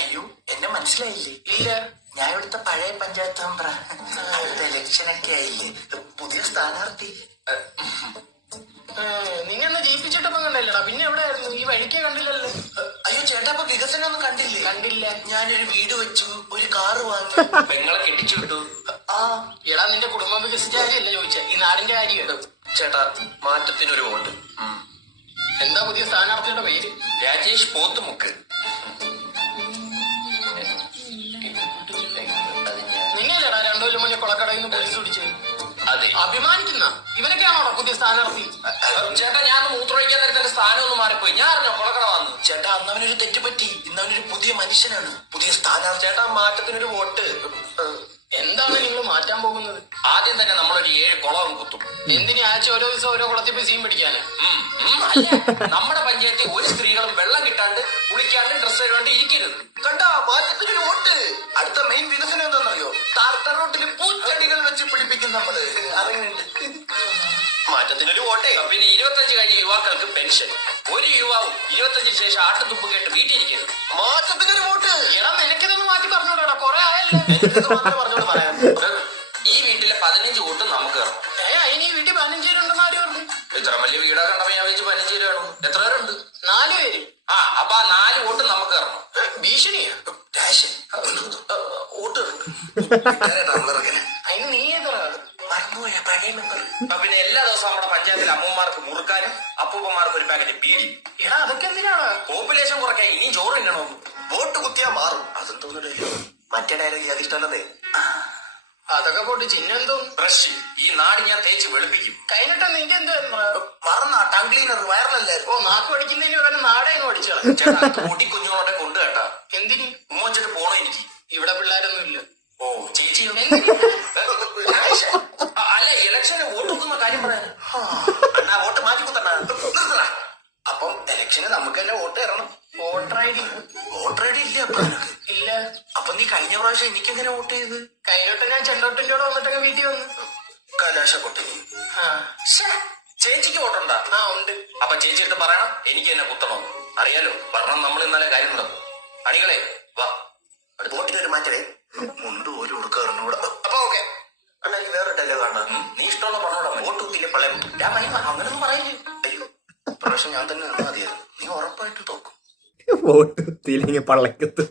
അയ്യോ, എന്നെ മനസ്സിലായില്ലേ? ഇല്ല. ഞാൻ ഇവിടുത്തെ പഴയ പഞ്ചായത്ത് മെമ്പറ. അടുത്ത ഇലക്ഷനൊക്കെ ആയില്ലേ, പുതിയ സ്ഥാനാർത്ഥി. നിന്നെ ജയിപ്പിച്ചിട്ടപ്പോ കണ്ടില്ലടാ, പിന്നെ എവിടെയായിരുന്നു? ഈ വഴിക്ക് കണ്ടില്ലല്ലോ. അയ്യോ ചേട്ടാ, അപ്പൊ വികസനം ഒന്നും കണ്ടില്ലേ? കണ്ടില്ല. ഞാനൊരു വീട് വെച്ചു, ഒരു കാറ് വാങ്ങി, പെങ്ങളെ കെട്ടിച്ചു വിട്ടു. എടാ, നിന്റെ കുടുംബം വികസിച്ച കാര്യമല്ല ചോദിച്ചേ, ഈ നാടിന്റെ കാര്യം. ചേട്ടാ, മാറ്റത്തിനൊരു വോട്ട്. എന്താ പുതിയ സ്ഥാനാർത്ഥിയുടെ പേര്? രാജേഷ് പോത്തുമുക്ക്. നിന്നല്ലേടാ 2 കൊല്ലം മുന്നേ കൊളക്കടയിൽ നിന്ന് പോലീസ് പിടിച്ച്? അതെ. അഭിമാനിക്കുന്ന ഇവനൊക്കെയാണോടാ പുതിയ സ്ഥാനാർത്ഥി? ചേട്ടാ, ഞാൻ മൂത്രമൊഴിക്കാൻ നേരത്തെ സ്ഥാനം ഒന്ന് മാറിപ്പോയി. ഞാൻ അറിഞ്ഞോ കൊളക്കട വന്നു. ചേട്ടാ, അന്നവനൊരു തെറ്റ് പറ്റി. ഇന്നവനൊരു പുതിയ മനുഷ്യനാണ്, പുതിയ സ്ഥാനാർത്ഥി. ചേട്ടാ, മാറ്റത്തിനൊരു വോട്ട്. എന്താണ് നിങ്ങൾ മാറ്റാൻ പോകുന്നത്? ആദ്യം തന്നെ നമ്മളൊരു 7 കുളം കുത്തും. എന്തിനു ആഴ്ച ഓരോ ദിവസം ഓരോ കുളത്തിൽ പോയി സീൻ പിടിക്കാന്? അല്ല, നമ്മുടെ പഞ്ചായത്തിൽ ഒരു സ്ത്രീകളും വെള്ളം കിട്ടാണ്ട് കുളിക്കാണ്ട് ഡ്രസ് ഇടാണ്ട് ഇരിക്കരുത്. കണ്ടാ, മാറ്റത്തിനൊരു വോട്ട്. അടുത്ത മെയിൻ വികസനം എന്താണെന്നറിയോ? ടാർട്ടർ റോട്ടിൽ പൂച്ചെടികൾ വെച്ച് പിടിപ്പിക്കും നമ്മള്. അറിയുന്നുണ്ട്. മാറ്റത്തിനൊരു വോട്ടേ. പിന്നെ 25 കഴിഞ്ഞ യുവാക്കൾക്ക് പെൻഷൻ. ഒരു യുവാവും 25 ശേഷം ആട്ടുതുപ്പ് കേട്ട് വീട്ടിലിരിക്കരുത്. മാറ്റത്തിനൊരു വോട്ട്. എടാ, നിനക്കിതൊന്ന് മാറ്റി പറഞ്ഞോടാ, കൊറേ ആയല്ലേ. പറഞ്ഞോട് പറയാം. ഈ വീട്ടിലെ 15 വോട്ട് നമുക്ക് കയറും. അതിന് ഈ വീട്ടിൽ 15 പേരുണ്ടെന്ന് ആരും പറഞ്ഞു? ഇത്ര വലിയ വീടാ കണ്ടപ്പോ ഞാൻ വെച്ച് 15 പേരാണ്. എത്ര പേരുണ്ട്? 4 പേര്. അപ്പൊ ആ 4 വോട്ട് നമുക്ക് കയറണം. ഭീഷണിയാ? വോട്ട് അതിന് നീ ഏതാ മറന്നുപോയ പഴയ മെമ്പർ. പിന്നെ എല്ലാ ദിവസവും നമ്മുടെ പഞ്ചായത്തിലെ അമ്മമാർക്ക് മുറുക്കാനും അപ്പൂപ്പന്മാർക്ക് ഒരു പാക്കറ്റ് ബീഡി. എടാ, അതൊക്കെ എന്തിനാണ്? പോപ്പുലേഷൻ കുറയ്ക്കാൻ ഇനിയും ചോറ് തിന്നണോ? വോട്ട് കുത്തിയാ മാറും. അതും തോന്നുന്നില്ലല്ലോ. മറ്റേ ഡയലോഗ് ഇഷ്ടമല്ലേ? അതൊക്കെ പോട്ട് ചിഹ്നം എന്തോന്നു? ബ്രഷ്. ഈ നാട് ഞാൻ തേച്ച് വെളുപ്പിക്കും. കഴിഞ്ഞിട്ട് നിന്റെ എന്താ മറന്ന ടങ് ക്ലീനർ വൈറലല്ലായിരുന്നു. നാക്ക് പഠിക്കുന്നതിന് പകരം നാടേന്ന് പഠിച്ചാ. പൊടി കുഞ്ഞുങ്ങളോടെ കൊണ്ട് കേട്ടാ. എന്തിന്? ഉമ്മ വെച്ചിട്ട് പോണോ എനിക്ക്? ഇവിടെ പിള്ളേരൊന്നും ഇല്ല. ഓ, ചേച്ചി അല്ല, ഇലക്ഷന് വോട്ട് കുത്തുന്ന കാര്യം പറയാൻ. വോട്ട് മാറ്റി കുത്തണ്ട. അപ്പം ഇലക്ഷന് നമുക്ക് തന്നെ വോട്ട് തരണം. വോട്ടർ ഐ ഡി ഇല്ല അപ്പൊ നിനക്ക്? ഇല്ല. അപ്പൊ നീ കഴിഞ്ഞ പ്രാവശ്യം എനിക്കെങ്ങനെ വോട്ട് ചെയ്ത്? കഴിഞ്ഞോട്ട് ഞാൻ ചെണ്ടോട്ടിന്റെ കൂടെ വന്നിട്ടൊക്കെ വീട്ടിൽ വന്നു. കലാശ കൊട്ടിനി. ചേച്ചിക്ക് വോട്ടുണ്ടാ? ഉണ്ട്. അപ്പൊ ചേച്ചി ഇട്ട് പറയണം എനിക്ക് തന്നെ കുത്തണോ. അറിയാലോ, പറഞ്ഞം നമ്മൾ ഇന്നലെ കാര്യം നടന്നു. അണികളെ വാ, വോട്ടിനൊരു മാറ്റമേ. മുണ്ട് ഒരു കൊടുക്കാറുണ്ട്. അപ്പൊ ഓക്കെ. അല്ല, നീ വേറെ ഡല്ലോ കാണാ. നീ ഇഷ്ടമുള്ള പറഞ്ഞോടാ. വോട്ട് കുത്തിയില്ലേ പള്ളയം. ഞാൻ അങ്ങനൊന്നും പറയില്ലേ. അയ്യോ, പ്രാവശ്യം ഞാൻ തന്നെ നിന്നാ മതിയായിരുന്നു. നീ ഉറപ്പായിട്ട് തോക്കും. വോട്ട് കുത്തിയില്ലെങ്കിൽ പള്ളക്കത്ത്.